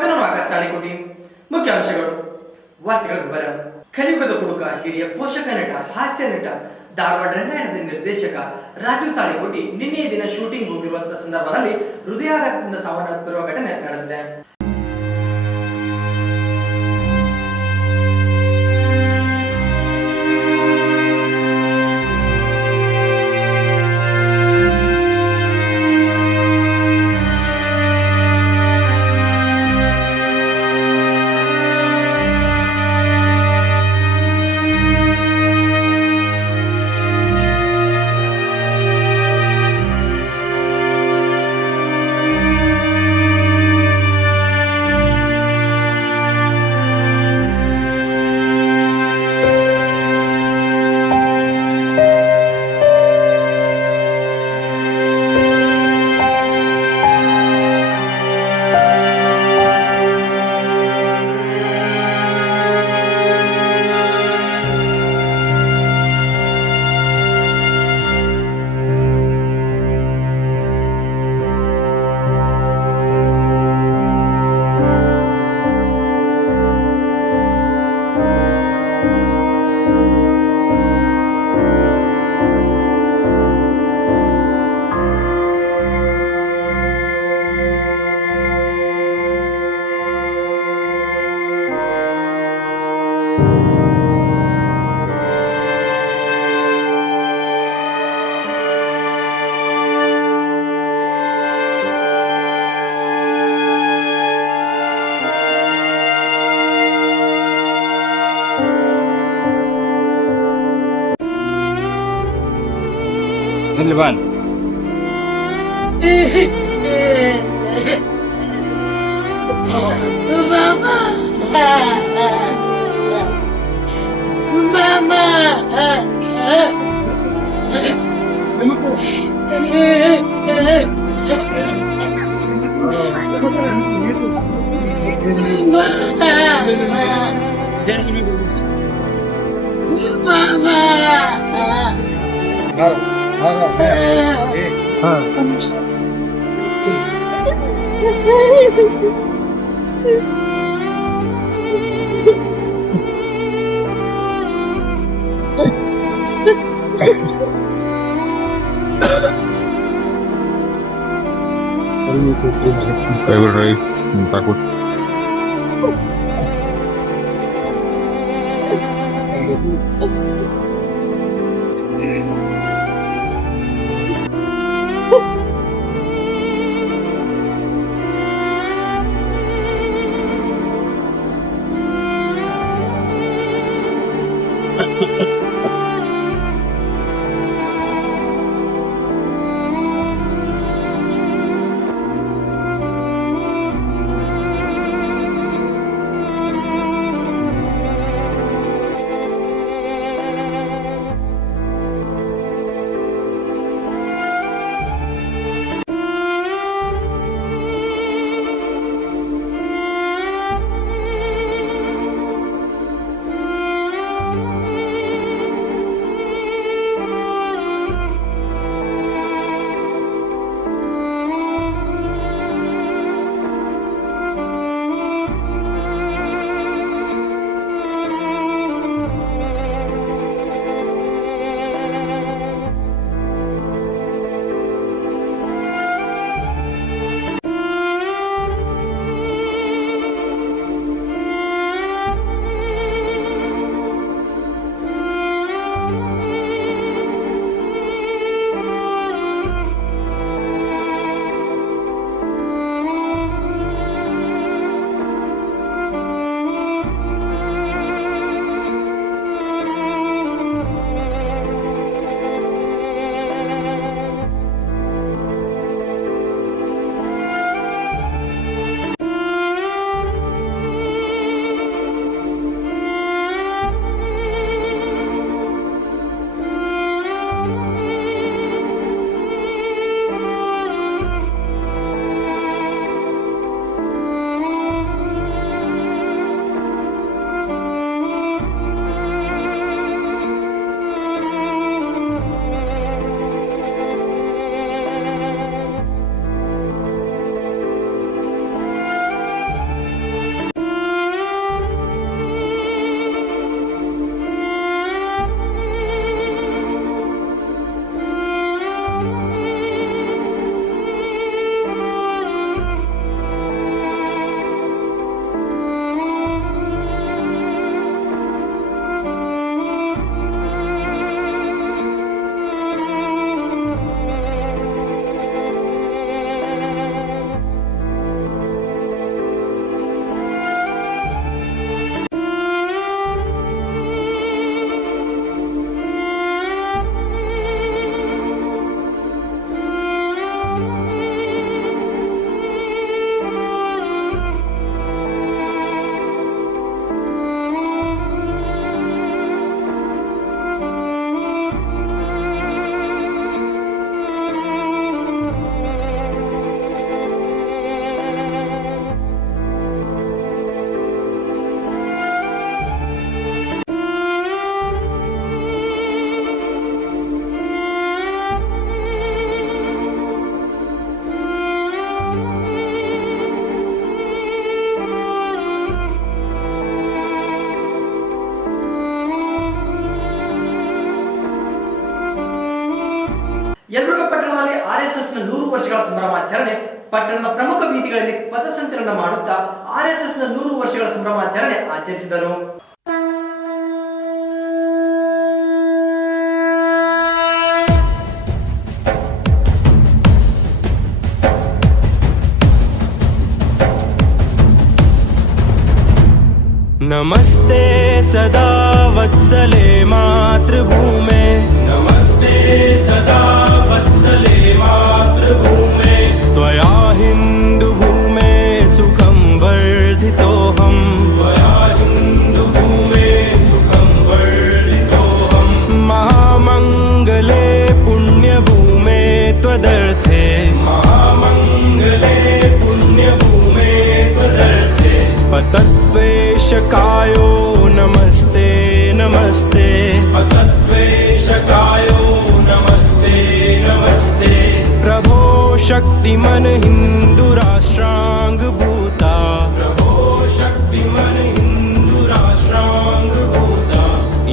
ಸ್ವಾಗತ. ನಾನು ಆಕಾಶ ತಾಳಿಕೋಟಿ. ಮುಖ್ಯಾಂಶಗಳು ವಾರ್ತೆಗಳ ವಿವರ. ಕಲಿಯುಗದ ಹುಡುಗ, ಹಿರಿಯ ಪೋಷಕ ನಟ, ಹಾಸ್ಯ ನಟ, ಧಾರವಾಡ ರಂಗಾಯಣದ ನಿರ್ದೇಶಕ ರಾಜು ತಾಳಿಕೋಟಿ ನಿನ್ನೆಯ ದಿನ ಶೂಟಿಂಗ್ ಹೋಗಿರುವ ಸಂದರ್ಭದಲ್ಲಿ ಹೃದಯಾಘಾತದಿಂದ ಸಾವನ್ನಪ್ಪಿರುವ ಘಟನೆ ನಡೆದಿದೆ. Levan. I will drive takut. ವರ್ಷಗಳ ಸಂಭ್ರಮಾಚರಣೆ ಪಟ್ಟಣದ ಪ್ರಮುಖ ಬೀದಿಗಳಲ್ಲಿ ಪಥಸಂಚಲನ ಮಾಡುತ್ತಾ ಆರ್ಎಸ್ಎಸ್ನ 100 ವರ್ಷಗಳ ಸಂಭ್ರಮಾಚರಣೆ ಆಚರಿಸಿದರು. नमस्ते सदा वत्सले मातृभूमे, नमस्ते सदा वत्सले मातृभूमे, त्वया हिन्दुभूमे सुखं वर्धितोऽहं, त्वया हिन्दुभूमे सुखं वर्धितोऽहं, महामङ्गले पुण्यभूमे त्वदर्थे, महामङ्गले पुण्यभूमे त्वदर्थे, पतद्वेषकायो नमस्ते नमस्ते, पतद्वेषकायो नमस्ते नमस्ते, प्रभो शक्तिमन हिन्दु राष्ट्रांग भूता, प्रभो शक्तिमन हिन्दु राष्ट्रांग भूता,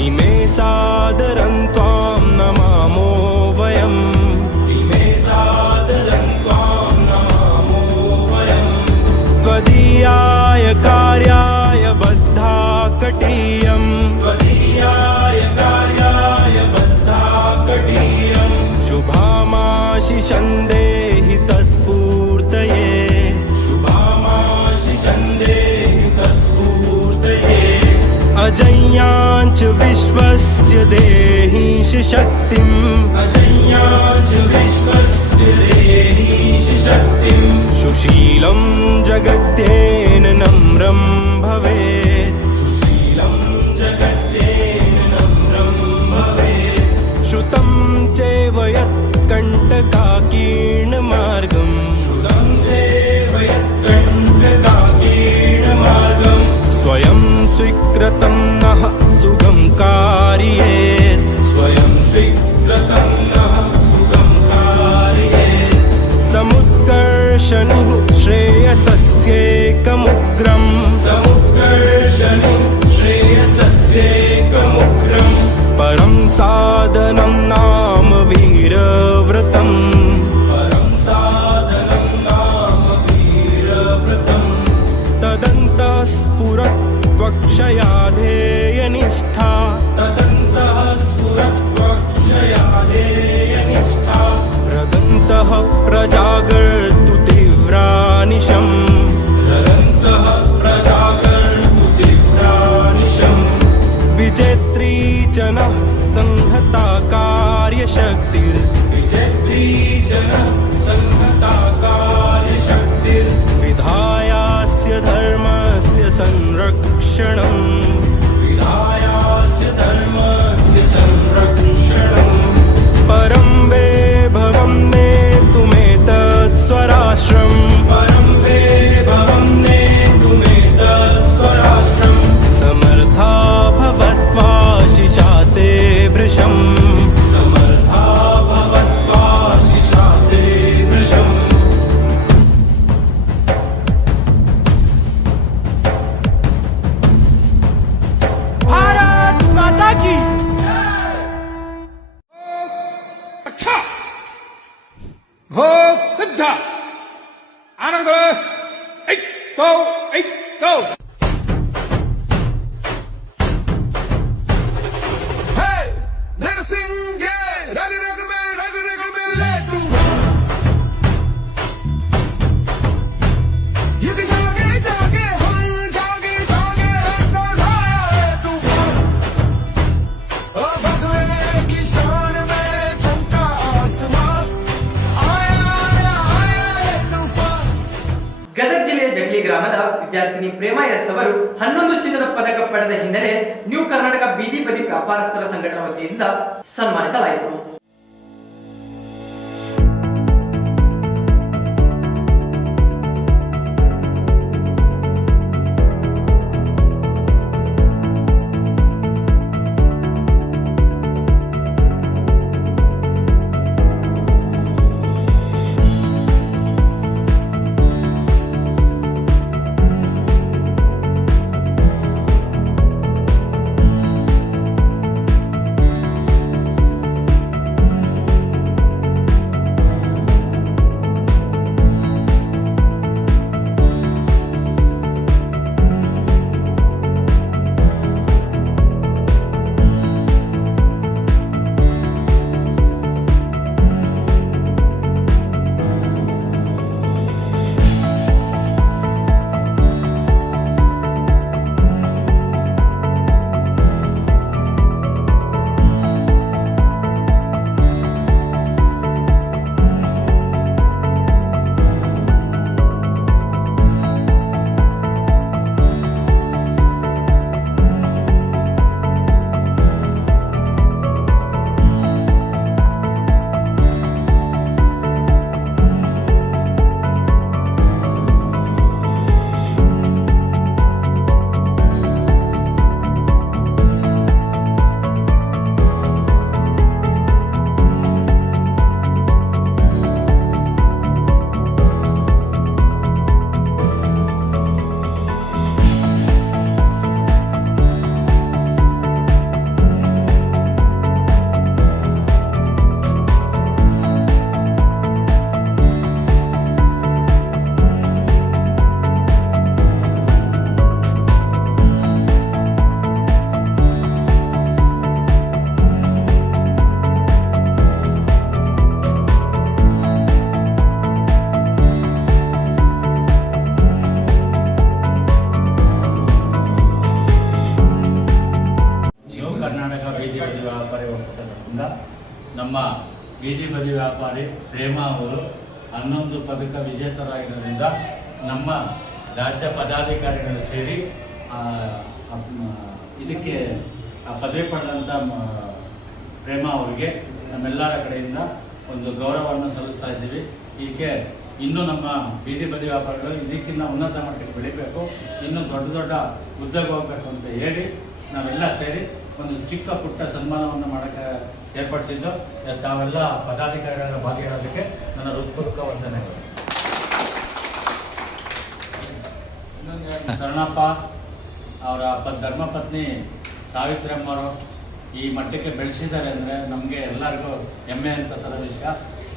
इमे सादरं त्वां नमामो वयम्, इमे सादरं त्वां नमामो वयम्, त्वदीयाय कार्याय बद्धा कटीयं, त्वदीयाय कार्याय बद्धा कटीयं, शुभामाशिषं देहि तत्पूर्तये, शुभामाशिषं देहि तत्पूर्तये, अजय्याञ्च विश्वस्य देहीश शक्तिम्, अजय्याञ्च विश्वस्य देहीश शक्तिम्, सुशीलं जगत्येन नम्रं भवेत्, सुशीलं जगत्येन नम्रं भवेत्, श्रुतं चैव यत्कण्टकाकीर्णमार्गं, श्रुतं चैव यत्कण्टकाकीर्णमार्गं, स्वयं स्वीकृतं नः सुगं कारयेत्, स्वयं स्वीकृतं नः सुगं कारयेत्, समुत्कर्षणुः श्रेयसस्येकमुग्रम्, समुत्कर्षणुः श्रेयसस्येकमुग्रम्, परं साधनं नाम वीरव्रतम्, परं साधनं नाम वीरव्रतम्, तदन्तः स्फुरत्वक्षयाधेयनिष्ठा, तदन्तः स्फुरत्वक्षयाधेयनिष्ठा, रदन्तः प्रजागर्तु तीव्रानिशम्, रदन्तः प्रजागर्तु तीव्रानिशम्, विजेत्री जनः संहता कार्यशक्तिर्, विजेत्री जनः संहता कार्यशक्तिर्, विधायास्य धर्मस्य संरक्षणम्, विधायास्य धर्मस्य संरक्षणम्, परं वैभवं नेतुमेतत् स्वराष्ट्रम्, परं वैभवं नेतुमेतत् स्वराष्ट्रम्, समर्था भवत्वाशिषा ते भृशम्, समर्था भवत्वाशिषा ते भृशम्। भारत माता की अच्छा हो सिद्ध आनंद एक दो Hey, let us sing, yeah. Rag, let to. You can jage, hum jage, ऐसा लाया है तूफान। ओ भगवे की शान में चमका आसमां, आया है तूफान। ಗದಗ ಜಿಲ್ಲೆಯ ಜಗಲಿ ಗ್ರಾಮದ ವಿದ್ಯಾರ್ಥಿನಿ ಪ್ರೇಮಾ ಎಸ್ ಅವರು 11 ಚಿನ್ನದ ಪದಕ ಪಡೆದ ಹಿನ್ನೆಲೆ ನ್ಯೂ ಕರ್ನಾಟಕ ಬೀದಿ ಬದಿ ವ್ಯಾಪಾರಸ್ಥರ ಸಂಘಟನೆ ವತಿಯಿಂದ ಸನ್ಮಾನಿಸಲಾಯಿತು. ನಮ್ಮ ಬೀದಿ ಬದಿ ವ್ಯಾಪಾರಿ ಪ್ರೇಮ ಅವರು 11 ಪದಕ ವಿಜೇತರಾಗಿರೋದ್ರಿಂದ ನಮ್ಮ ರಾಜ್ಯ ಪದಾಧಿಕಾರಿಗಳು ಸೇರಿ ಇದಕ್ಕೆ ಪದವಿ ಪಡೆದಂಥ ಪ್ರೇಮ ಅವರಿಗೆ ನಮ್ಮೆಲ್ಲರ ಕಡೆಯಿಂದ ಒಂದು ಗೌರವವನ್ನು ಸಲ್ಲಿಸ್ತಾ ಇದ್ದೀವಿ. ಹೀಗೆ ಇನ್ನೂ ನಮ್ಮ ಬೀದಿ ಬದಿ ವ್ಯಾಪಾರಿಗಳು ಇದಕ್ಕಿಂತ ಉನ್ನತ ಮಟ್ಟಕ್ಕೆ ಬೆಳಿಬೇಕು, ಇನ್ನೂ ದೊಡ್ಡ ದೊಡ್ಡ ಉದ್ಯೋಗ ಹೋಗಬೇಕು ಅಂತ ಹೇಳಿ ನಾವೆಲ್ಲ ಸೇರಿ ಒಂದು ಚಿಕ್ಕ ಪುಟ್ಟ ಸನ್ಮಾನವನ್ನು ಮಾಡೋಕ್ಕೆ ಏರ್ಪಡಿಸಿದ್ದು. ತಾವೆಲ್ಲ ಪದಾಧಿಕಾರಿಗಳ ಭಾಗಿಯಾಗೋದಕ್ಕೆ ನನ್ನ ಹೃತ್ಪೂರ್ವಕ ವಂದನೆಗಳು. ಶರಣಪ್ಪ ಅವರ ಧರ್ಮಪತ್ನಿ ಸಾವಿತ್ರಮ್ಮವರು ಈ ಮಟ್ಟಕ್ಕೆ ಬೆಳೆಸಿದ್ದಾರೆ ಅಂದರೆ ನಮಗೆ ಎಲ್ಲರಿಗೂ ಹೆಮ್ಮೆ ಅಂತ ಥರ ವಿಷಯ.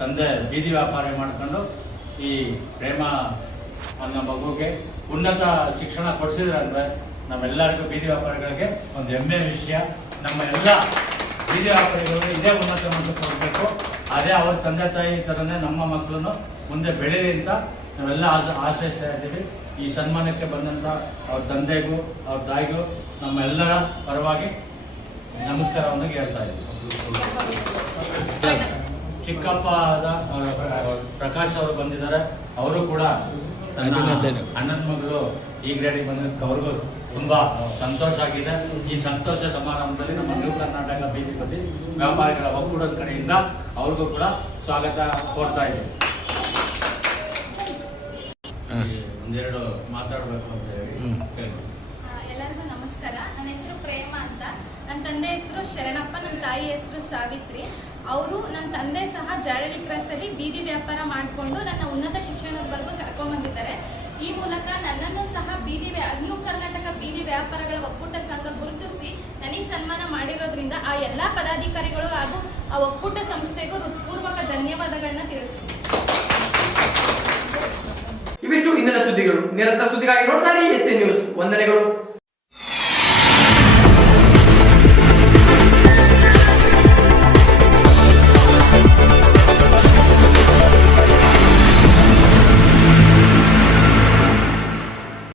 ತಂದೆ ಬೀದಿ ವ್ಯಾಪಾರ ಮಾಡಿಕೊಂಡು ಈ ಪ್ರೇಮ ಅನ್ನೋ ಮಗುಗೆ ಉನ್ನತ ಶಿಕ್ಷಣ ಕೊಡಿಸಿದ್ರೆ ಅಂದರೆ ನಮ್ಮೆಲ್ಲರಿಗೂ ಬೀದಿ ವ್ಯಾಪಾರಿಗಳಿಗೆ ಒಂದು ಹೆಮ್ಮೆ ವಿಷಯ. ನಮ್ಮ ಎಲ್ಲ ಬೀದಿ ವ್ಯಾಪಾರಿಗಳು ಇದೇ ಉನ್ನತ ಮಟ್ಟಕ್ಕೆ ಕೊಡಬೇಕು. ಅದೇ ಅವ್ರ ತಂದೆ ತಾಯಿ ಥರನೇ ನಮ್ಮ ಮಕ್ಕಳನ್ನು ಮುಂದೆ ಬೆಳೀಲಿ ಅಂತ ನಾವೆಲ್ಲ ಆಶಯಿಸ್ತಾ ಇದ್ದೀವಿ. ಈ ಸನ್ಮಾನಕ್ಕೆ ಬಂದಂಥ ಅವ್ರ ತಂದೆಗೂ ಅವ್ರ ತಾಯಿಗೂ ನಮ್ಮ ಎಲ್ಲರ ಪರವಾಗಿ ನಮಸ್ಕಾರವನ್ನು ಹೇಳ್ತಾ ಇದ್ದೀವಿ. ಚಿಕ್ಕಪ್ಪ ಪ್ರಕಾಶ್ ಅವರು ಬಂದಿದ್ದಾರೆ. ಅವರು ಕೂಡ ಅಣ್ಣನ ಮಗಳು ಈ ಗ್ರೇಡಿಗೆ ಬಂದಿದ್ದಕ್ಕೆ ಅವ್ರಿಗೂ ತುಂಬ ಸಂತೋಷ ಆಗಿದೆ. ಈ ಸಂತೋಷ ಸಮಾರಂಭದಲ್ಲಿ ನಮ್ಮ ನ್ಯೂ ಕರ್ನಾಟಕ ಬೀದಿ ಬದಿ ವ್ಯಾಪಾರಿಗಳ ಒಕ್ಕೂಟದ ಕಡೆಯಿಂದ ಅವ್ರಿಗೂ ಕೂಡ ಸ್ವಾಗತ ಕೋರ್ತಾ ಇದ್ದೀವಿ. ಒಂದೆರಡು ಮಾತಾಡಬೇಕು ಅಂತ ಹೇಳಿ. ಎಲ್ಲರಿಗೂ ನಮಸ್ಕಾರ. ನನ್ನ ಹೆಸರು ಪ್ರೇಮ ಅಂತ. ನನ್ನ ತಂದೆ ಹೆಸರು ಶರಣಪ್ಪ, ನನ್ನ ತಾಯಿ ಹೆಸರು ಸಾವಿತ್ರಿ. ಅವರು ನನ್ನ ತಂದೆ ಸಹ ಜಾರಳಿ ಕ್ರಾಸಲ್ಲಿ ಬೀದಿ ವ್ಯಾಪಾರ ಮಾಡಿಕೊಂಡು ನನ್ನ ಉನ್ನತ ಶಿಕ್ಷಣದವರೆಗೂ ಕರ್ಕೊಂಡು ಬಂದಿದ್ದಾರೆ. ಈ ಮೂಲಕ ನನ್ನನ್ನು ಸಹ ನ್ಯೂ ಕರ್ನಾಟಕ ಬೀದಿ ವ್ಯಾಪಾರಗಳ ಒಕ್ಕೂಟ ಸಂಘ ಗುರುತಿಸಿ ನನಗೆ ಸನ್ಮಾನ ಮಾಡಿರೋದ್ರಿಂದ ಆ ಎಲ್ಲ ಪದಾಧಿಕಾರಿಗಳು ಹಾಗೂ ಆ ಒಕ್ಕೂಟ ಸಂಸ್ಥೆಗೂ ಹೃತ್ಪೂರ್ವಕ ಧನ್ಯವಾದಗಳನ್ನ ತಿಳಿಸ್ತೀನಿ. ಇವಿಷ್ಟು ಇಂದಿನ ಸುದ್ದಿಗಳು. ನಿರಂತರ ಸುದ್ದಿಗಾಗಿ ನೋಡ್ತಾರೆ SN ನ್ಯೂಸ್. ವಂದನೆಗಳು.